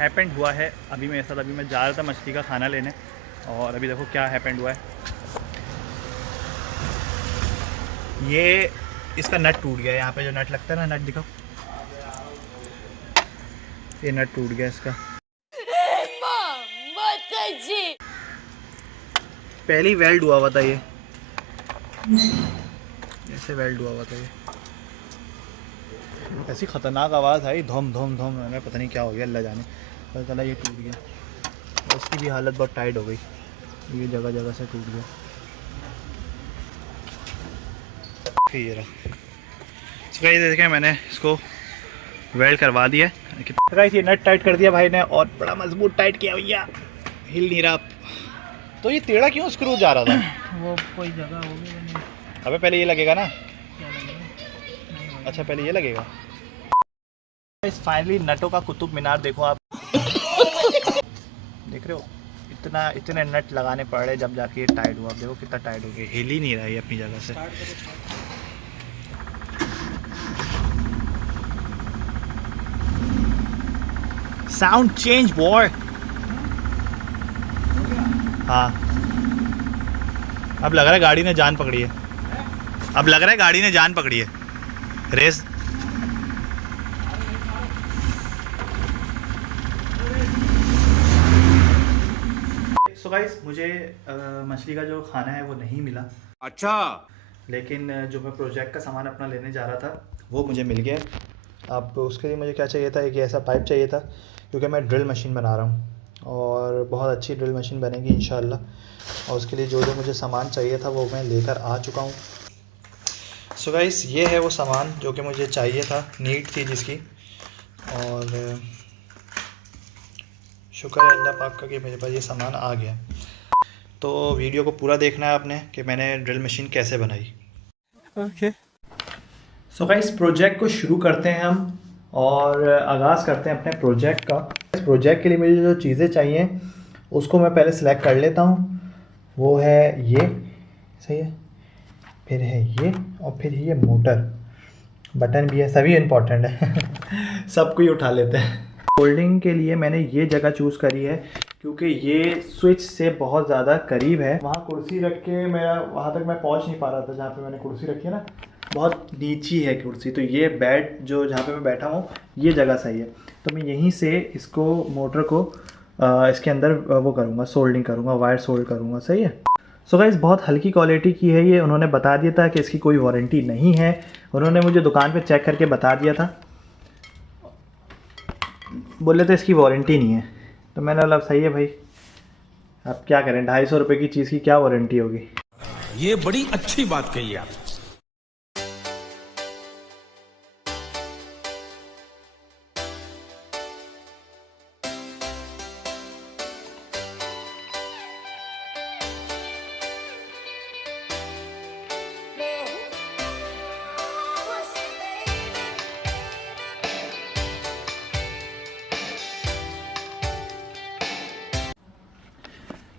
Happened हुआ है अभी मेरे साथ। अभी मैं जा रहा था मछली का खाना लेने और अभी देखो क्या हैपेंड हुआ है। ये इसका नट टूट गया है। यहाँ पे जो नट लगता है ना, नट दिखाओ, ये नट टूट गया इसका। पहले ही वेल्ड हुआ हुआ था ये, ऐसे वेल्ड हुआ हुआ था ये। ऐसी ख़तरनाक आवाज़ आई, धोम धोम धोम। मैंने पता नहीं क्या हो गया, अल्लाह जाने। पता चला ये टूट गया। और इसकी भी हालत बहुत टाइट हो गई, ये जगह जगह से टूट गया। फिर ये रहा। देखें मैंने इसको वेल्ड करवा दिया। ये नट टाइट कर दिया भाई ने और बड़ा मजबूत टाइट किया भैया, हिल नहीं रहा। तो ये टेढ़ा क्यों स्क्रू जा रहा था? वो कोई जगह होगी। अबे पहले ये लगेगा ना। क्या लगेगा? अच्छा पहले ये लगेगा। फाइनली नटों का कुतुब मीनार देखो आप। देख रहे हो, इतने नट लगाने पड़ रहे जब जाके ये टाइट हुआ। देखो कितना टाइट हो गया, हिल ही नहीं रहा है अपनी जगह से। Sound change boy. हाँ अब लग रहा है गाड़ी ने जान पकड़ी है। अब लग रहा है गाड़ी ने जान पकड़ी है। रेस सो गाइस, मुझे मछली का जो खाना है वो नहीं मिला। अच्छा, लेकिन जो मैं प्रोजेक्ट का सामान अपना लेने जा रहा था वो मुझे मिल गया। अब उसके लिए मुझे क्या चाहिए था, एक ऐसा पाइप चाहिए था, क्योंकि मैं ड्रिल मशीन बना रहा हूँ और बहुत अच्छी ड्रिल मशीन बनेगी इंशाल्लाह। और उसके लिए जो जो मुझे सामान चाहिए था वो मैं लेकर आ चुका हूँ। सो गाइस, ये है वो सामान जो कि मुझे चाहिए था, नीड थी जिसकी। और शुक्र है अल्लाह पाक का कि मेरे पास ये सामान आ गया। तो वीडियो को पूरा देखना है आपने कि मैंने ड्रिल मशीन कैसे बनाई। ओके सो गाइस, प्रोजेक्ट को शुरू करते हैं हम और आगाज़ करते हैं अपने प्रोजेक्ट का। इस प्रोजेक्ट के लिए मुझे जो चीज़ें चाहिए उसको मैं पहले सिलेक्ट कर लेता हूँ। वो है ये, सही है, फिर है ये, और फिर ये मोटर, बटन भी है, सभी इम्पोर्टेंट है। सब कोई उठा लेते हैं। होल्डिंग के लिए मैंने ये जगह चूज़ करी है क्योंकि ये स्विच से बहुत ज़्यादा करीब है। वहाँ कुर्सी रख के मेरा वहाँ तक मैं पहुँच नहीं पा रहा था। जहाँ पे मैंने कुर्सी रखी है ना, बहुत नीची है कुर्सी, तो ये बेड जो जहाँ पे मैं बैठा हूँ ये जगह सही है। तो मैं यहीं से इसको मोटर को इसके अंदर वो करूँगा, सोल्डिंग करूँगा, वायर सोल्ड करूँगा, सही है। सो गाइस, बहुत हल्की क्वालिटी की है ये। उन्होंने बता दिया था कि इसकी कोई वारंटी नहीं है। उन्होंने मुझे दुकान पे चेक करके बता दिया था, बोले तो इसकी वारंटी नहीं है। तो मैंने बोला सही है भाई, अब क्या करें, 250 रुपये की चीज़ की क्या वारंटी होगी। ये बड़ी अच्छी बात कही आप।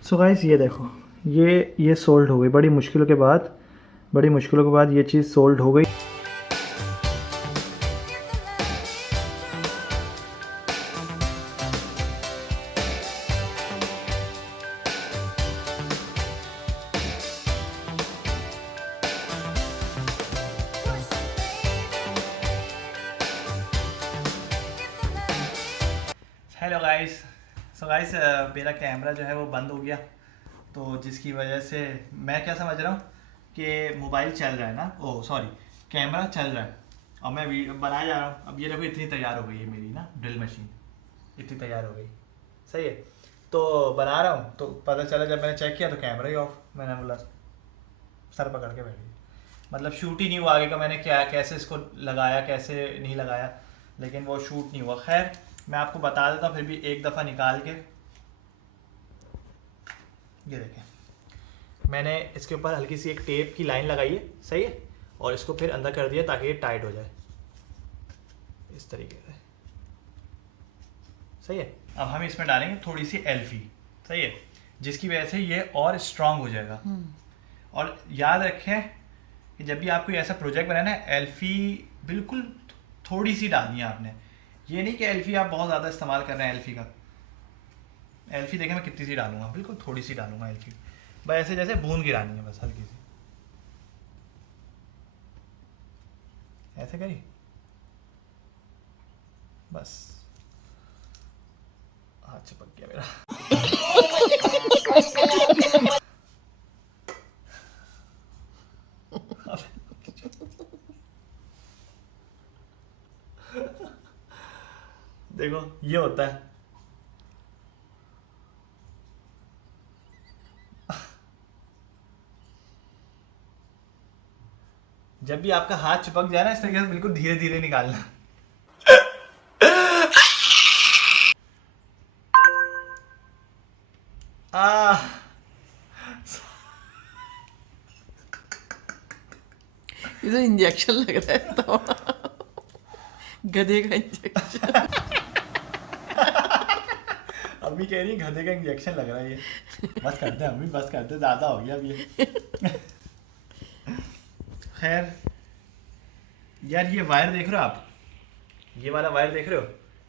सो गाइस, ये देखो, ये सोल्ड हो गई। बड़ी मुश्किलों के बाद ये चीज़ सोल्ड हो गई। हेलो गाइस, सो गाइस, मेरा कैमरा जो है वो बंद हो गया, तो जिसकी वजह से मैं क्या समझ रहा हूँ कि मोबाइल चल रहा है ना, ओह सॉरी, कैमरा चल रहा है और मैं वीडियो बनाया जा रहा हूँ। अब ये देखो, इतनी तैयार हो गई है मेरी ना ड्रिल मशीन, इतनी तैयार हो गई, सही है। तो बना रहा हूँ तो पता चला जब मैंने चेक किया तो कैमरा ही ऑफ। मैंने बोला सर पकड़ के बैठ गई, मतलब शूट ही नहीं हुआ आगे का। मैंने क्या कैसे इसको लगाया, कैसे नहीं लगाया, लेकिन वो शूट नहीं हुआ। खैर, मैं आपको बता देता हूँ फिर भी एक दफ़ा निकाल के। ये देखें, मैंने इसके ऊपर हल्की सी एक टेप की लाइन लगाई है, सही है, और इसको फिर अंदर कर दिया ताकि ये टाइट हो जाए इस तरीके से, सही है। अब हम इसमें डालेंगे थोड़ी सी एल्फी, सही है, जिसकी वजह से ये और स्ट्रांग हो जाएगा। और याद रखें कि जब भी आप कोई ऐसा प्रोजेक्ट बनाए ना, एल्फी बिल्कुल थोड़ी सी डालनी है आपने। ये नहीं कि एल्फी आप बहुत ज़्यादा इस्तेमाल कर रहे हैं एल्फी का। एल्फी देखें मैं कितनी सी डालूंगा, बिल्कुल थोड़ी सी डालूंगा एल्फी, बस ऐसे जैसे बूंद गिरानी है, बस हल्की सी ऐसे करी, बस हाथ चिपक गया मेरा। देखो ये होता है। जब भी आपका हाथ चिपक जाए ना इस तरीके से बिल्कुल धीरे धीरे निकालना। ये तो इंजेक्शन लग रहा है तो गधे का इंजेक्शन। अम्मी कह रही है गधे का इंजेक्शन लग रहा है ये। बस करते हैं अम्मी, बस करते, ज़्यादा हो गया अब ये। खैर यार ये वायर देख रहे हो आप, ये वाला वायर देख रहे हो,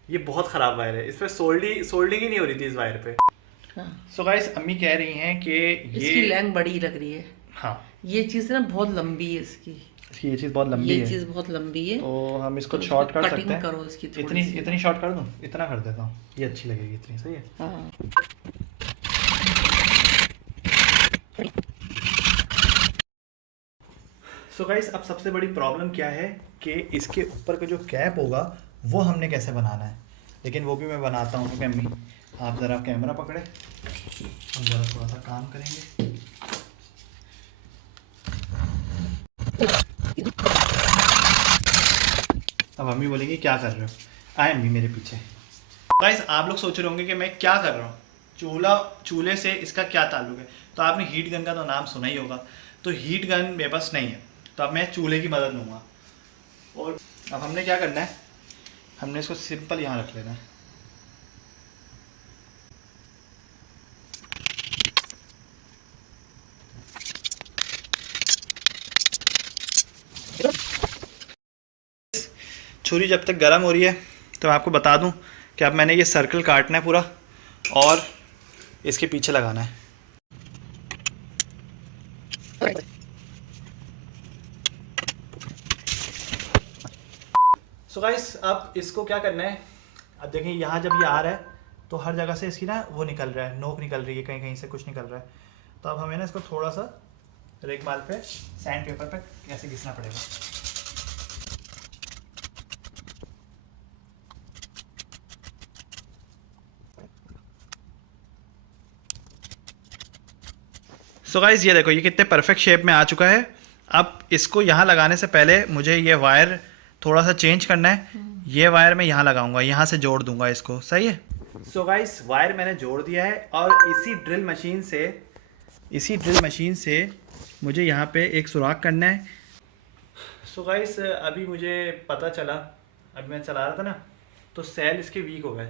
ये बहुत ख़राब वायर है, इस पर सोल्डिंग ही नहीं हो रही थी इस वायर पे। सो गाइस अम्मी कह रही हैं कि इसकी लैंग बड़ी लग रही है। हाँ ये चीज़ ना बहुत लंबी है इसकी, ये चीज़ बहुत लंबी है, ये चीज़ बहुत लंबी है, तो हम इसको तो शॉर्ट कर कटिंग सकते हैं। करो इसकी थोड़ी इतनी सी। इतनी शॉर्ट कर दूं, इतना कर देता हूँ, ये अच्छी लगेगी इतनी, सही है। हाँ। सो गाइस अब सबसे बड़ी प्रॉब्लम क्या है कि इसके ऊपर का जो कैप होगा वो हमने कैसे बनाना है, लेकिन वो भी मैं बनाता हूँ। क्योंकि अम्मी आप ज़रा कैमरा पकड़े, हम ज़रा थोड़ा सा काम करेंगे। अब अम्मी बोलेंगी क्या कर रहे हो, आए अम्मी मेरे पीछे। गाइस आप लोग सोच रहे होंगे कि मैं क्या कर रहा हूँ, चूल्हे से इसका क्या ताल्लुक है। तो आपने हीट गन का तो नाम सुना ही होगा, तो हीट गन मेरे पास नहीं है, तो अब मैं चूल्हे की मदद लूँगा। और अब हमने क्या करना है, हमने इसको सिंपल यहाँ रख लेना है। छुरी जब तक गर्म हो रही है तो मैं आपको बता दूं कि अब मैंने ये सर्कल काटना है पूरा और इसके पीछे लगाना है। सो गाइस अब इसको क्या करना है, अब देखें यहाँ जब ये आ रहा है तो हर जगह से इसकी ना वो निकल रहा है, नोक निकल रही है, कहीं कहीं से कुछ निकल रहा है। तो अब हमें ना इसको थोड़ा सा रेगमाल पे सैंड पेपर पे ऐसे घिसना पड़ेगा। सो गाइस ये देखो ये कितने परफेक्ट शेप में आ चुका है। अब इसको यहाँ लगाने से पहले मुझे ये वायर थोड़ा सा चेंज करना है। ये वायर मैं यहाँ लगाऊंगा, यहाँ से जोड़ दूंगा इसको, सही है। सो गाइस वायर मैंने जोड़ दिया है और इसी ड्रिल मशीन से मुझे यहाँ पे एक सुराख करना है। सो गाइस अभी मुझे पता चला, अभी मैं चला रहा था ना तो सेल इसके वीक हो गए,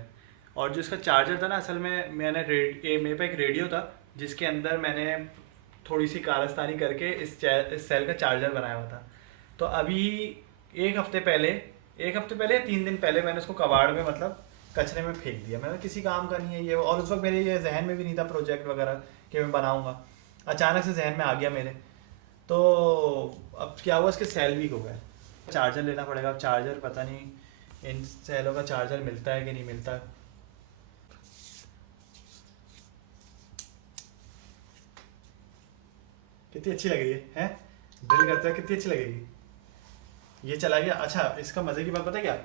और जो इसका चार्जर था ना, असल में मेरे पे एक रेडियो था जिसके अंदर मैंने थोड़ी सी कारस्तानी करके इस सेल का चार्जर बनाया हुआ था। तो अभी एक हफ्ते पहले 3 दिन पहले मैंने उसको कबाड़ में मतलब कचरे में फेंक दिया। मैंने किसी काम का नहीं है ये, और उस वक्त मेरे ये जहन में भी नहीं था प्रोजेक्ट वगैरह कि मैं बनाऊंगा, अचानक से जहन में आ गया मेरे। तो अब क्या हुआ, इसके सेल वीक हो गए, चार्जर लेना पड़ेगा। अब चार्जर पता नहीं इन सेलों का चार्जर मिलता है कि नहीं मिलता। कितनी अच्छी लग रही है ड्रिल करते हुए, कितनी अच्छी लगेगी। ये चला गया। अच्छा इसका मजे की बात पता है क्या,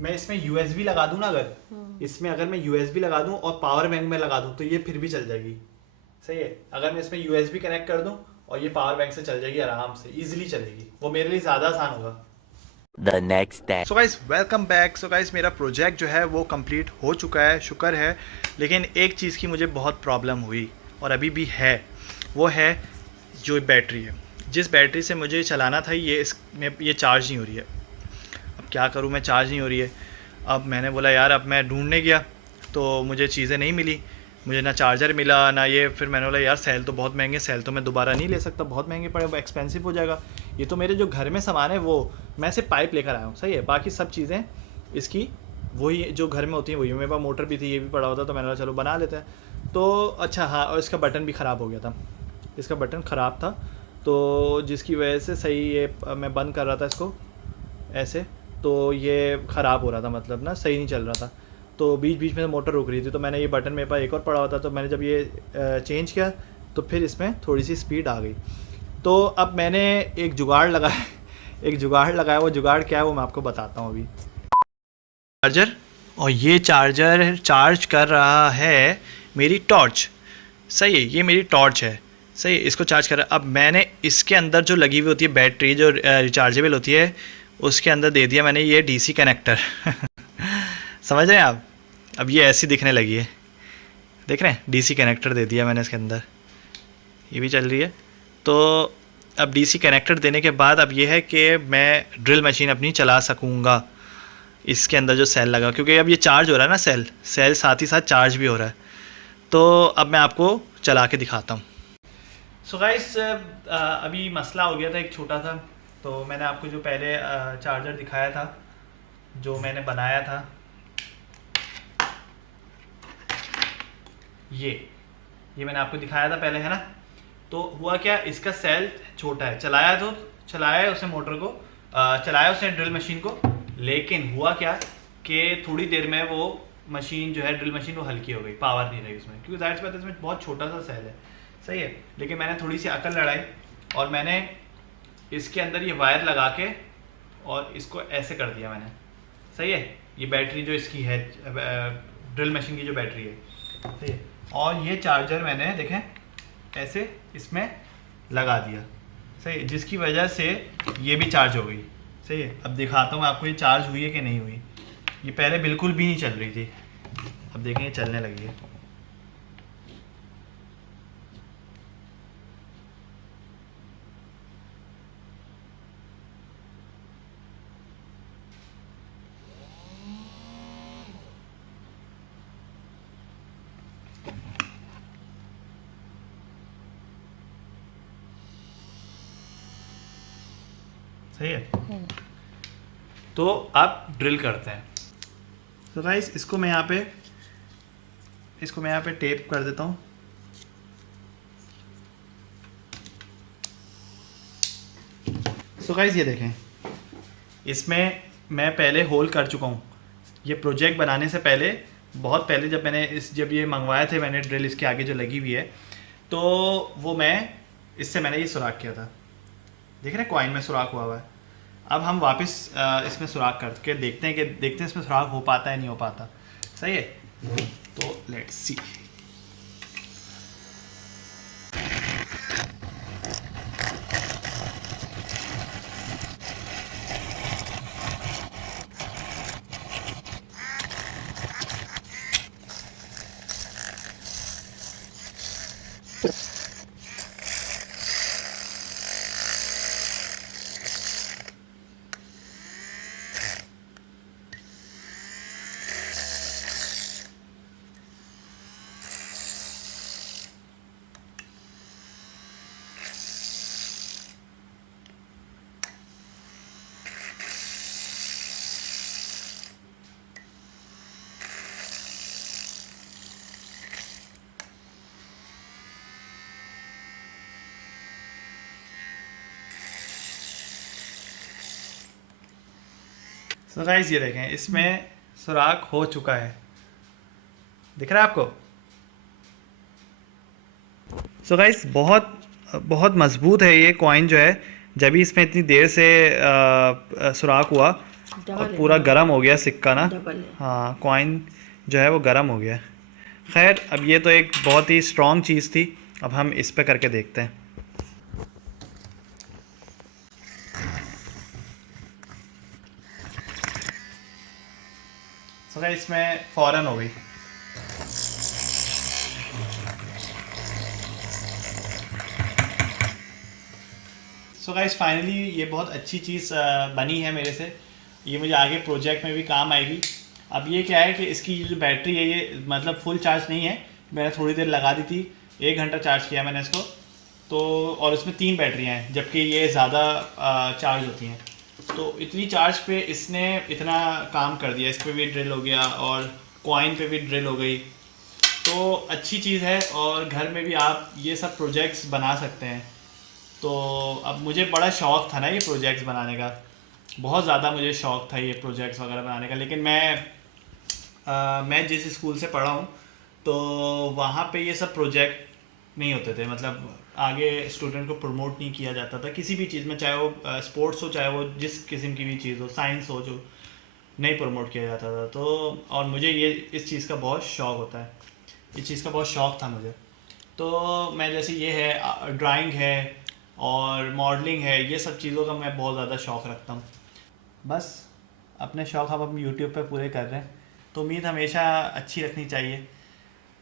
मैं इसमें USB लगा दूं ना, अगर मैं USB लगा दूं और पावर बैंक में लगा दूं तो ये फिर भी चल जाएगी, सही है। अगर मैं इसमें USB कनेक्ट कर दूं और ये पावर बैंक से चल जाएगी, आराम से इजीली चलेगी, वो मेरे लिए ज़्यादा आसान होगा। The next day. So guys welcome back. So guys मेरा प्रोजेक्ट जो है वो कंप्लीट हो चुका है, शुक्र है। लेकिन एक चीज़ की मुझे बहुत प्रॉब्लम हुई और अभी भी है, वो है जो बैटरी है। जिस बैटरी से मुझे चलाना था ये चार्ज नहीं हो रही है। अब क्या करूँ मैं, चार्ज नहीं हो रही है। अब मैंने बोला यार, अब मैं ढूंढने गया तो मुझे चीज़ें नहीं मिली, मुझे ना चार्जर मिला ना ये। फिर मैंने बोला यार सेल तो बहुत महंगे, सेल तो मैं दोबारा नहीं ले सकता, बहुत महंगे पड़े, एक्सपेंसिव हो जाएगा। ये तो मेरे जो घर में सामान है वो मैं सिर्फ पाइप लेकर आया हूँ, सही है। बाकी सब चीज़ें इसकी वही जो घर में होती है वही, मेरे पास मोटर भी थी, ये भी पड़ा हुआ था, तो मैंने कहा चलो बना लेते हैं। तो अच्छा हाँ, और इसका बटन भी ख़राब हो गया था, इसका बटन ख़राब था, तो जिसकी वजह से सही ये मैं बंद कर रहा था इसको ऐसे, तो ये ख़राब हो रहा था, मतलब ना सही नहीं चल रहा था, तो बीच बीच में मोटर रुक रही थी। तो मैंने ये बटन मेरे पास एक और पड़ा हुआ था, तो मैंने जब ये चेंज किया तो फिर इसमें थोड़ी सी स्पीड आ गई। तो अब मैंने एक जुगाड़ लगाया एक जुगाड़ लगाया, वो जुगाड़ क्या है वो मैं आपको बताता हूँ अभी। चार्जर, और ये चार्जर चार्ज कर रहा है मेरी टॉर्च, सही है, ये मेरी टॉर्च है, सही है, इसको चार्ज कर रहा है। अब मैंने इसके अंदर जो लगी हुई होती है बैटरी, जो रिचार्जेबल होती है, उसके अंदर दे दिया मैंने ये डीसी कनेक्टर समझ रहे हैं आप? अब ये ऐसी दिखने लगी है, देख रहे हैं, डीसी कनेक्टर दे दिया मैंने इसके अंदर, ये भी चल रही है। तो अब डीसी कनेक्टर देने के बाद अब ये है कि मैं ड्रिल मशीन अपनी चला सकूँगा इसके अंदर जो सेल लगा, क्योंकि अब ये चार्ज हो रहा है ना, सेल साथ ही साथ चार्ज भी हो रहा है। तो अब मैं आपको चला के दिखाता हूँ। सो गाइस, अभी मसला हो गया था एक छोटा सा, तो मैंने आपको जो पहले चार्जर दिखाया था, जो मैंने बनाया था, ये मैंने आपको दिखाया था पहले, है ना। तो हुआ क्या, इसका सेल छोटा है, चलाया उसने मोटर को, चलाया उसने ड्रिल मशीन को, लेकिन हुआ क्या कि थोड़ी देर में वो मशीन जो है, ड्रिल मशीन, वो हल्की हो गई, पावर नहीं रही उसमें, क्योंकि जाहिर सी बात है इसमें बहुत छोटा सा सेल है, सही है। लेकिन मैंने थोड़ी सी अकल लड़ाई और मैंने इसके अंदर ये वायर लगा के और इसको ऐसे कर दिया मैंने, सही है। ये बैटरी जो इसकी है, ड्रिल मशीन की जो बैटरी है, सही है, और ये चार्जर मैंने देखें ऐसे इसमें लगा दिया, सही है, जिसकी वजह से ये भी चार्ज हो गई, सही है। अब दिखाता हूँ आपको ये चार्ज हुई है कि नहीं हुई। ये पहले बिल्कुल भी नहीं चल रही थी, अब देखें ये चलने लगी है। सही है, तो आप ड्रिल करते हैं। तो गाइस, इसको मैं यहाँ पे टेप कर देता हूँ। तो गाइस ये देखें, इसमें मैं पहले होल कर चुका हूँ। ये प्रोजेक्ट बनाने से पहले, बहुत पहले, जब ये मंगवाए थे मैंने ड्रिल, इसके आगे जो लगी हुई है, तो वो इससे मैंने ये सुराख किया था, देख रहे हैं कॉइन में सुराख हुआ है। अब हम वापस इसमें सुराख करके देखते हैं इसमें सुराख हो पाता है नहीं हो पाता, सही है। तो लेट्स सी। तो गाइस ये देखें, इसमें सुराख हो चुका है, दिख रहा है आपको। सो गाइस, बहुत मजबूत है ये कॉइन जो है, जब भी इसमें इतनी देर से सुराख हुआ और पूरा गर्म हो गया सिक्का ना, हाँ, कॉइन जो है वो गर्म हो गया। खैर, अब ये तो एक बहुत ही स्ट्रॉन्ग चीज़ थी, अब हम इस पे करके देखते हैं। सो गाइस, इसमें फ़ौरन हो गई। सो गाइस, फाइनली ये बहुत अच्छी चीज़ बनी है मेरे से, ये मुझे आगे प्रोजेक्ट में भी काम आएगी। अब ये क्या है कि इसकी जो बैटरी है, ये मतलब फुल चार्ज नहीं है, मैंने थोड़ी देर लगा दी थी, 1 घंटा चार्ज किया मैंने इसको, तो और इसमें 3 बैटरियाँ हैं, जबकि ये ज़्यादा चार्ज होती हैं। तो इतनी चार्ज पे इसने इतना काम कर दिया, इस पे भी ड्रिल हो गया और कॉइन पे भी ड्रिल हो गई। तो अच्छी चीज़ है और घर में भी आप ये सब प्रोजेक्ट्स बना सकते हैं। तो अब मुझे बड़ा शौक़ था ना ये प्रोजेक्ट्स बनाने का, बहुत ज़्यादा मुझे शौक़ था ये प्रोजेक्ट्स वगैरह बनाने का। लेकिन मैं जिस स्कूल से पढ़ा हूँ तो वहाँ पे ये सब प्रोजेक्ट नहीं होते थे, मतलब आगे स्टूडेंट को प्रमोट नहीं किया जाता था किसी भी चीज़ में, चाहे वो स्पोर्ट्स हो, चाहे वो जिस किस्म की भी चीज़ हो, साइंस हो, जो नहीं प्रमोट किया जाता था। तो और मुझे ये इस चीज़ का बहुत शौक़ होता है, इस चीज़ का बहुत शौक़ था मुझे। तो मैं जैसे ये है ड्राइंग है और मॉडलिंग है, ये सब चीज़ों का मैं बहुत ज़्यादा शौक़ रखता हूँ। बस अपने शौक़ हम अपने यूट्यूब पे पूरे कर रहे हैं, तो उम्मीद हमेशा अच्छी रखनी चाहिए।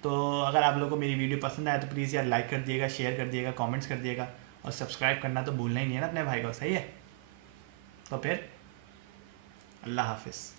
तो अगर आप लोगों को मेरी वीडियो पसंद आए तो प्लीज़ यार लाइक कर दिएगा, शेयर कर दिएगा, कमेंट्स कर दिएगा और सब्सक्राइब करना तो भूलना ही नहीं है ना अपने भाई को, सही है? तो फिर अल्लाह हाफिज़।